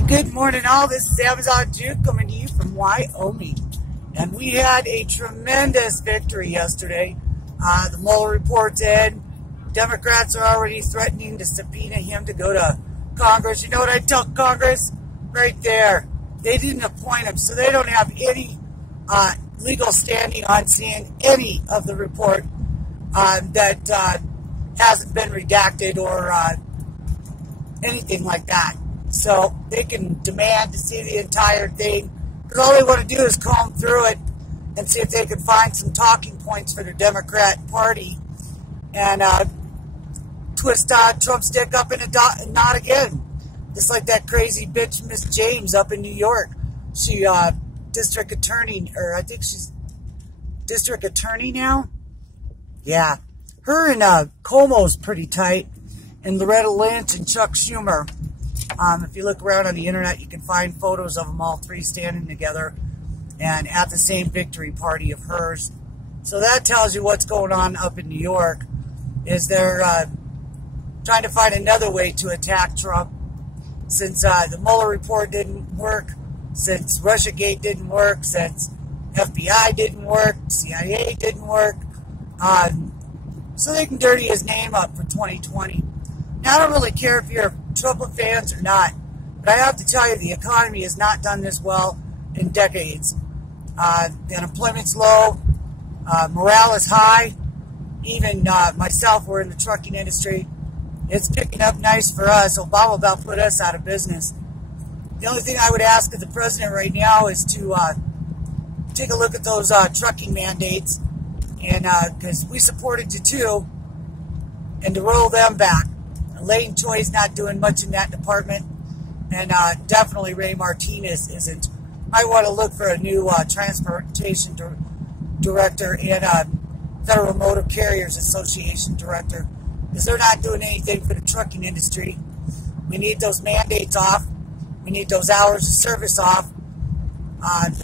Hey, good morning all. This is Amazon Juke coming to you from Wyoming. And we had a tremendous victory yesterday. The Mueller report's in. Democrats are already threatening to subpoena him to go to Congress. You know what I tell Congress? Right there. They didn't appoint him, so they don't have any legal standing on seeing any of the report that hasn't been redacted or anything like that. So they can demand to see the entire thing, because all they want to do is comb through it and see if they can find some talking points for the Democrat Party and twist Trump's dick up in a knot again. Just like that crazy bitch Miss James up in New York. She district attorney, or I think she's district attorney now. Yeah, her and Cuomo's pretty tight, and Loretta Lynch and Chuck Schumer. If you look around on the internet, you can find photos of them all three standing together and at the same victory party of hers. So that tells you what's going on up in New York, is they're trying to find another way to attack Trump. Since the Mueller report didn't work, since Russiagate didn't work, since F.B.I. didn't work, CIA didn't work, so they can dirty his name up for 2020. Now, I don't really care if you're Trump fans or not, but I have to tell you, the economy has not done this well in decades. The unemployment's low, morale is high. Even myself, we're in the trucking industry. It's picking up nice for us. Obama about put us out of business. The only thing I would ask of the president right now is to take a look at those trucking mandates, and because we supported you too, and to roll them back. Lane Toy's not doing much in that department, and definitely Ray Martinez isn't. I want to look for a new transportation director and Federal Motor Carriers Association director, because they're not doing anything for the trucking industry. We need those mandates off. We need those hours of service off.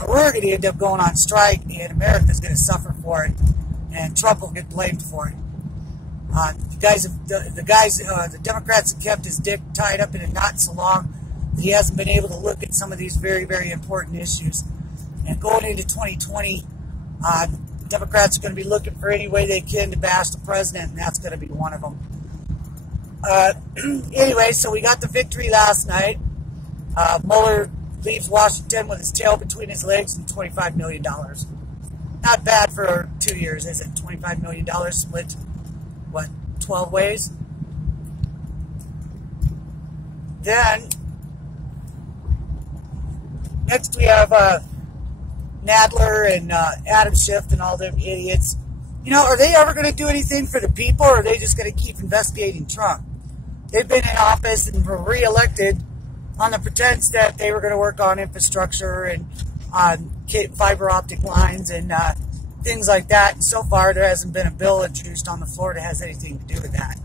We're going to end up going on strike, and America's going to suffer for it, and Trump will get blamed for it. The Democrats have kept his dick tied up in a knot so long that he hasn't been able to look at some of these very, very important issues. And going into 2020, Democrats are going to be looking for any way they can to bash the president, and that's going to be one of them. Anyway, so we got the victory last night. Mueller leaves Washington with his tail between his legs and $25 million. Not bad for 2 years, is it? $25 million split, what, 12 ways? Then, next we have Nadler and Adam Schiff and all them idiots. You know, are they ever going to do anything for the people, or are they just going to keep investigating Trump? They've been in office and were reelected on the pretense that they were going to work on infrastructure and fiber optic lines and things like that. And so far, there hasn't been a bill introduced on the floor that has anything to do with that.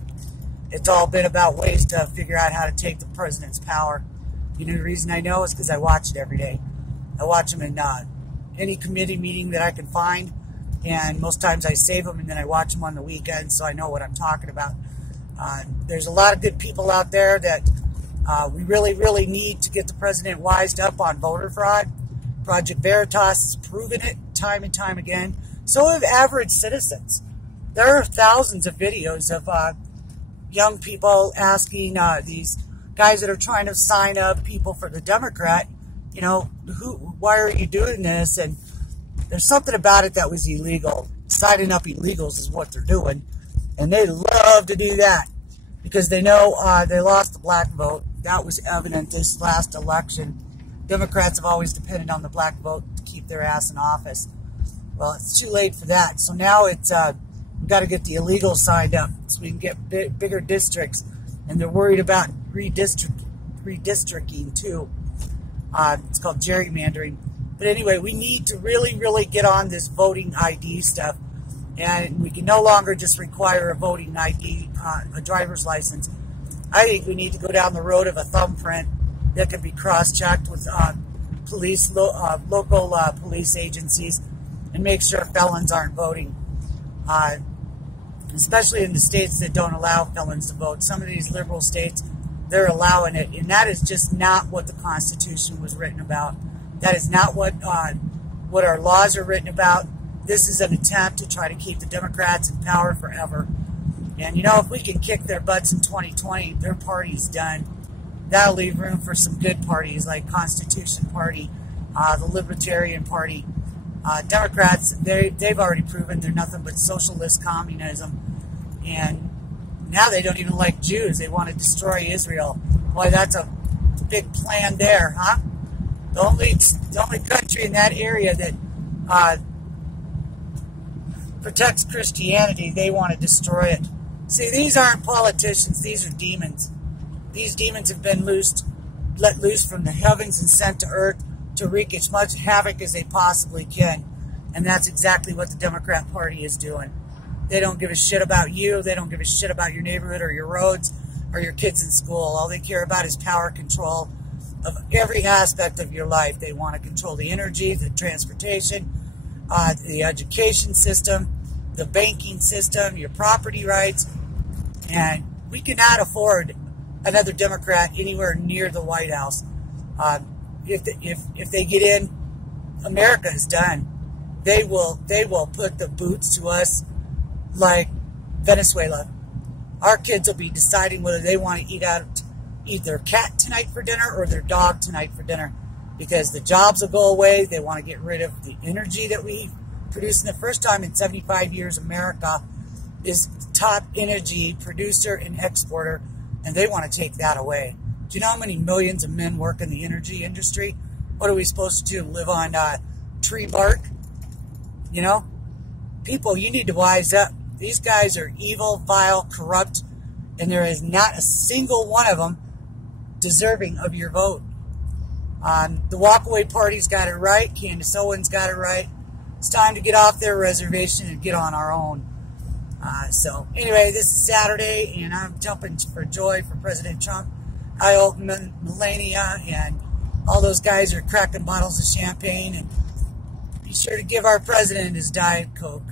It's all been about ways to figure out how to take the president's power. You know, the reason I know is because I watch it every day. I watch them in any committee meeting that I can find, and most times I save them and then I watch them on the weekend, so I know what I'm talking about. There's a lot of good people out there that we really, really need to get the president wised up on voter fraud. Project Veritas has proven it time and time again. So have average citizens. There are thousands of videos of young people asking these guys that are trying to sign up people for the Democrat, you know, why are you doing this? And there's something about it that was illegal. Signing up illegals is what they're doing. And they love to do that because they know they lost the black vote. That was evident this last election. Democrats have always depended on the black vote to keep their ass in office. Well, it's too late for that. So now it's we've got to get the illegals signed up so we can get bigger districts. And they're worried about redistricting too. It's called gerrymandering. But anyway, we need to really, really get on this voting ID stuff. And we can no longer just require a voting ID, a driver's license. I think we need to go down the road of a thumbprint that can be cross-checked with local police agencies and make sure felons aren't voting. Especially in the states that don't allow felons to vote. Some of these liberal states they're allowing it, and that is just not what the Constitution was written about. That is not what our laws are written about. This is an attempt to try to keep the Democrats in power forever. And, you know, if we can kick their butts in 2020, their party's done. That'll leave room for some good parties like Constitution Party, the Libertarian Party. Democrats, they've already proven they're nothing but socialist communism. And now they don't even like Jews. They want to destroy Israel. Boy, that's a big plan there, huh? The only country in that area that protects Christianity, they want to destroy it. See, these aren't politicians. These are demons. These demons have been let loose from the heavens and sent to earth to wreak as much havoc as they possibly can. And that's exactly what the Democrat Party is doing. They don't give a shit about you. They don't give a shit about your neighborhood or your roads or your kids in school. All they care about is power control of every aspect of your life. They want to control the energy, the transportation, the education system, the banking system, your property rights. And we cannot afford another Democrat anywhere near the White House. If they get in, America is done. They will put the boots to us like Venezuela. Our kids will be deciding whether they want to eat their cat tonight for dinner or their dog tonight for dinner, because the jobs will go away. They want to get rid of the energy that we produce. And the first time in 75 years, America is top energy producer and exporter, and they want to take that away. Do you know how many millions of men work in the energy industry? What are we supposed to do? Live on tree bark? You know? People, you need to wise up. These guys are evil, vile, corrupt, and there is not a single one of them deserving of your vote. The walkaway party's got it right. Candace Owens got it right. It's time to get off their reservation and get on our own. So, anyway, this is Saturday, and I'm jumping for joy for President Trump. I hope Melania and all those guys are cracking bottles of champagne, and be sure to give our president his Diet Coke.